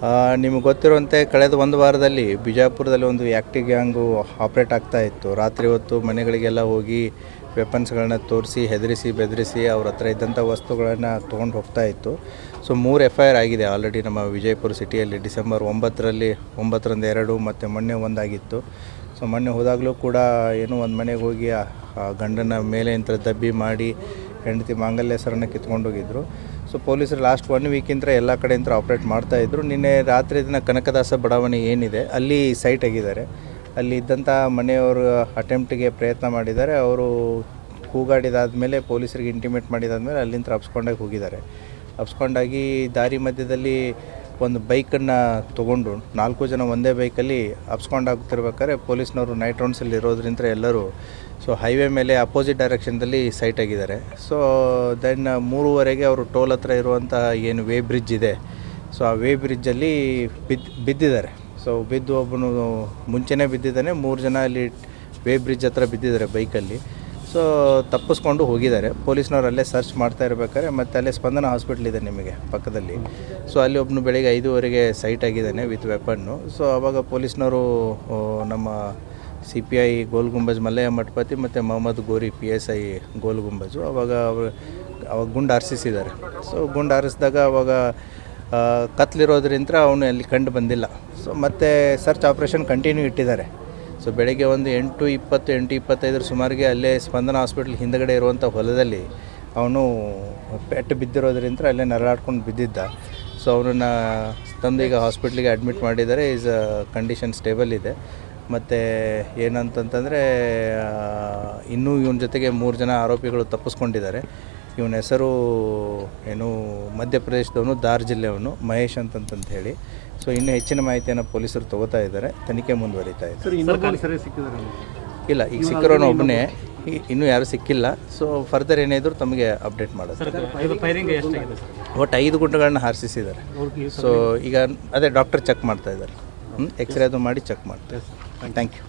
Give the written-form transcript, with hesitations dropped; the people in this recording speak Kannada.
ನಿಮಗೆ ಗೊತ್ತಿರುವಂತೆ ಕಳೆದ ಒಂದು ವಾರದಲ್ಲಿ ಬಿಜಾಪುರದಲ್ಲಿ ಒಂದು ಆ್ಯಕ್ಟಿವ್ ಗ್ಯಾಂಗು ಆಪ್ರೇಟ್ ಆಗ್ತಾ ಇತ್ತು. ರಾತ್ರಿ ಹೊತ್ತು ಮನೆಗಳಿಗೆಲ್ಲ ಹೋಗಿ ವೆಪನ್ಸ್ಗಳನ್ನ ತೋರಿಸಿ ಹೆದರಿಸಿ ಬೆದರಿಸಿ ಅವ್ರ ಹತ್ರ ಇದ್ದಂಥ ವಸ್ತುಗಳನ್ನು ತೊಗೊಂಡು ಹೋಗ್ತಾ ಇತ್ತು. ಸೊ 3 FIR ಆಗಿದೆ ಆಲ್ರೆಡಿ ನಮ್ಮ ವಿಜಯಪುರ ಸಿಟಿಯಲ್ಲಿ. ಡಿಸೆಂಬರ್ 9ರಂದು 2 ಮತ್ತು ಮೊನ್ನೆ ಒಂದಾಗಿತ್ತು. ಸೊ ಮೊನ್ನೆ ಹೋದಾಗಲೂ ಕೂಡ ಏನೋ ಒಂದು ಮನೆಗೆ ಹೋಗಿ ಆ ಗಂಡನ ಮೇಲೆ ಅಂತ ದಬ್ಬಿ ಮಾಡಿ ಹೆಂಡತಿ ಮಾಂಗಲ್ಯ ಸರನ ಕಿತ್ಕೊಂಡೋಗಿದ್ರು. ಸೊ ಪೊಲೀಸರು ಲಾಸ್ಟ್ 1 ವೀಕಿಂದ ಎಲ್ಲ ಕಡೆಯಿಂದ ಆಪ್ರೇಟ್ ಮಾಡ್ತಾಯಿದ್ರು. ನಿನ್ನೆ ರಾತ್ರಿ ದಿನ ಕನಕದಾಸ ಬಡಾವಣೆ ಏನಿದೆ ಅಲ್ಲಿ ಸೈಟ್ ಆಗಿದ್ದಾರೆ. ಅಲ್ಲಿ ಇದ್ದಂಥ ಮನೆಯವರು ಅಟೆಂಪ್ಟಿಗೆ ಪ್ರಯತ್ನ ಮಾಡಿದ್ದಾರೆ. ಅವರು ಕೂಗಾಡಿದಾದಮೇಲೆ ಪೊಲೀಸರಿಗೆ ಇಂಟಿಮೇಟ್ ಮಾಡಿದಾದಮೇಲೆ ಅಲ್ಲಿಂದ ಅಪ್ಸ್ಕೊಂಡಾಗಿ ಹೋಗಿದ್ದಾರೆ. ಅಪ್ಸ್ಕೊಂಡಾಗಿ ದಾರಿ ಮಧ್ಯದಲ್ಲಿ ಒಂದು ಬೈಕನ್ನು ತೊಗೊಂಡು 4 ಜನ ಒಂದೇ ಬೈಕಲ್ಲಿ ಅಪ್ಸ್ಕೊಂಡಾಗ್ತಿರ್ಬೇಕಾದ್ರೆ ಪೊಲೀಸ್ನವರು ನೈಟ್ ರೌಂಡ್ಸಲ್ಲಿ ಇರೋದ್ರಿಂದ ಎಲ್ಲರೂ ಸೊ ಹೈವೇ ಮೇಲೆ ಅಪೋಸಿಟ್ ಡೈರೆಕ್ಷನ್ದಲ್ಲಿ ಸೈಟ್ ಆಗಿದ್ದಾರೆ. ಸೊ ದೆನ್ 3:15 ಅವರು ಟೋಲ್ ಹತ್ರ ಇರುವಂಥ ಏನು ವೇ ಬ್ರಿಡ್ಜ್ ಇದೆ, ಸೊ ಆ ವೇ ಬ್ರಿಡ್ಜಲ್ಲಿ ಬಿದ್ದಿದ್ದಾರೆ. ಸೊ ಬಿದ್ದು ಒಬ್ಬನು ಮುಂಚೆನೇ ಬಿದ್ದಿದ್ದಾನೆ. 3 ಜನ ಅಲ್ಲಿ ವೇ ಬ್ರಿಡ್ಜ್ ಹತ್ರ ಬಿದ್ದಿದ್ದಾರೆ ಬೈಕಲ್ಲಿ. ಸೊ ತಪ್ಪಿಸ್ಕೊಂಡು ಹೋಗಿದ್ದಾರೆ. ಪೊಲೀಸ್ನವ್ರು ಅಲ್ಲೇ ಸರ್ಚ್ ಮಾಡ್ತಾ ಇರಬೇಕಾದ್ರೆ ಮತ್ತು ಅಲ್ಲೇ ಸ್ಪಂದನ ಹಾಸ್ಪಿಟ್ಲ್ ಇದೆ ನಿಮಗೆ ಪಕ್ಕದಲ್ಲಿ. ಸೊ ಅಲ್ಲಿ ಒಬ್ಬನು ಬೆಳಿಗ್ಗೆ 5:15 ಸೈಟ್ ಆಗಿದ್ದಾನೆ ವಿತ್ ವೆಪನ್ನು. ಸೊ ಆವಾಗ ಪೊಲೀಸ್ನವರು ನಮ್ಮ CPI ಗೋಲ್ ಗುಂಬಜ್ ಮಲ್ಲಯ್ಯ ಮಠಪತಿ ಮತ್ತು ಮೊಹಮ್ಮದ್ ಗೋರಿ PSI ಗೋಲ್ ಗುಂಬಜು ಅವಾಗ ಗುಂಡು ಹಾರಿಸಿದ್ದಾರೆ. ಸೊ ಗುಂಡು ಹಾರಿಸಿದಾಗ ಅವಾಗ ಕತ್ಲಿರೋದ್ರಿಂದ ಅವನು ಅಲ್ಲಿ ಕಂಡು ಬಂದಿಲ್ಲ. ಸೊ ಮತ್ತೆ ಸರ್ಚ್ ಆಪ್ರೇಷನ್ ಕಂಟಿನ್ಯೂ ಇಟ್ಟಿದ್ದಾರೆ. ಸೊ ಬೆಳಗ್ಗೆ ಒಂದು 8:20 8:25 ಸುಮಾರಿಗೆ ಅಲ್ಲೇ ಸ್ಪಂದನ ಹಾಸ್ಪಿಟ್ಲ್ ಹಿಂದುಗಡೆ ಇರುವಂಥ ಹೊಲದಲ್ಲಿ ಅವನು ಪೆಟ್ಟು ಬಿದ್ದಿರೋದ್ರಿಂದ ಅಲ್ಲೇ ನರಳಾಡ್ಕೊಂಡು ಬಿದ್ದಿದ್ದ. ಸೊ ಅವನನ್ನು ತಂದು ಈಗ ಹಾಸ್ಪಿಟ್ಲಿಗೆ ಅಡ್ಮಿಟ್ ಮಾಡಿದ್ದಾರೆ. ಈಸ್ ಕಂಡೀಷನ್ ಸ್ಟೇಬಲ್ ಇದೆ. ಮತ್ತು ಏನಂತಂತಂದರೆ ಇನ್ನೂ ಇವನ ಜೊತೆಗೆ 3 ಜನ ಆರೋಪಿಗಳು ತಪ್ಪಿಸ್ಕೊಂಡಿದ್ದಾರೆ. ಇವನ ಹೆಸರು ಏನು ಮಧ್ಯಪ್ರದೇಶದವನು, ಧಾರ್ ಜಿಲ್ಲೆಯವನು, ಮಹೇಶ್ ಅಂತ ಹೇಳಿ. ಸೊ ಇನ್ನೂ ಹೆಚ್ಚಿನ ಮಾಹಿತಿಯನ್ನು ಪೊಲೀಸರು ತಗೋತಾ ಇದ್ದಾರೆ. ತನಿಖೆ ಮುಂದುವರಿತಾ ಇದೆ. ಇಲ್ಲ, ಈಗ ಸಿಕ್ಕಿರೋನು ಒಬ್ಬನೇ, ಇನ್ನೂ ಯಾರೂ ಸಿಕ್ಕಿಲ್ಲ. ಸೊ ಫರ್ದರ್ ಏನಿದ್ರು ತಮಗೆ ಅಪ್ಡೇಟ್ ಮಾಡೋದು. ಒಟ್ಟು 5 ಗುಂಡುಗಳನ್ನ ಹಾರಿಸಿದ್ದಾರೆ. ಸೊ ಈಗ ಅದೇ ಡಾಕ್ಟರ್ ಚೆಕ್ ಮಾಡ್ತಾ ಇದ್ದಾರೆ. ಎಕ್ಸ್ರೇ ಅದು ಮಾಡಿ ಚೆಕ್ ಮಾಡ್ತಾರೆ. Thank you.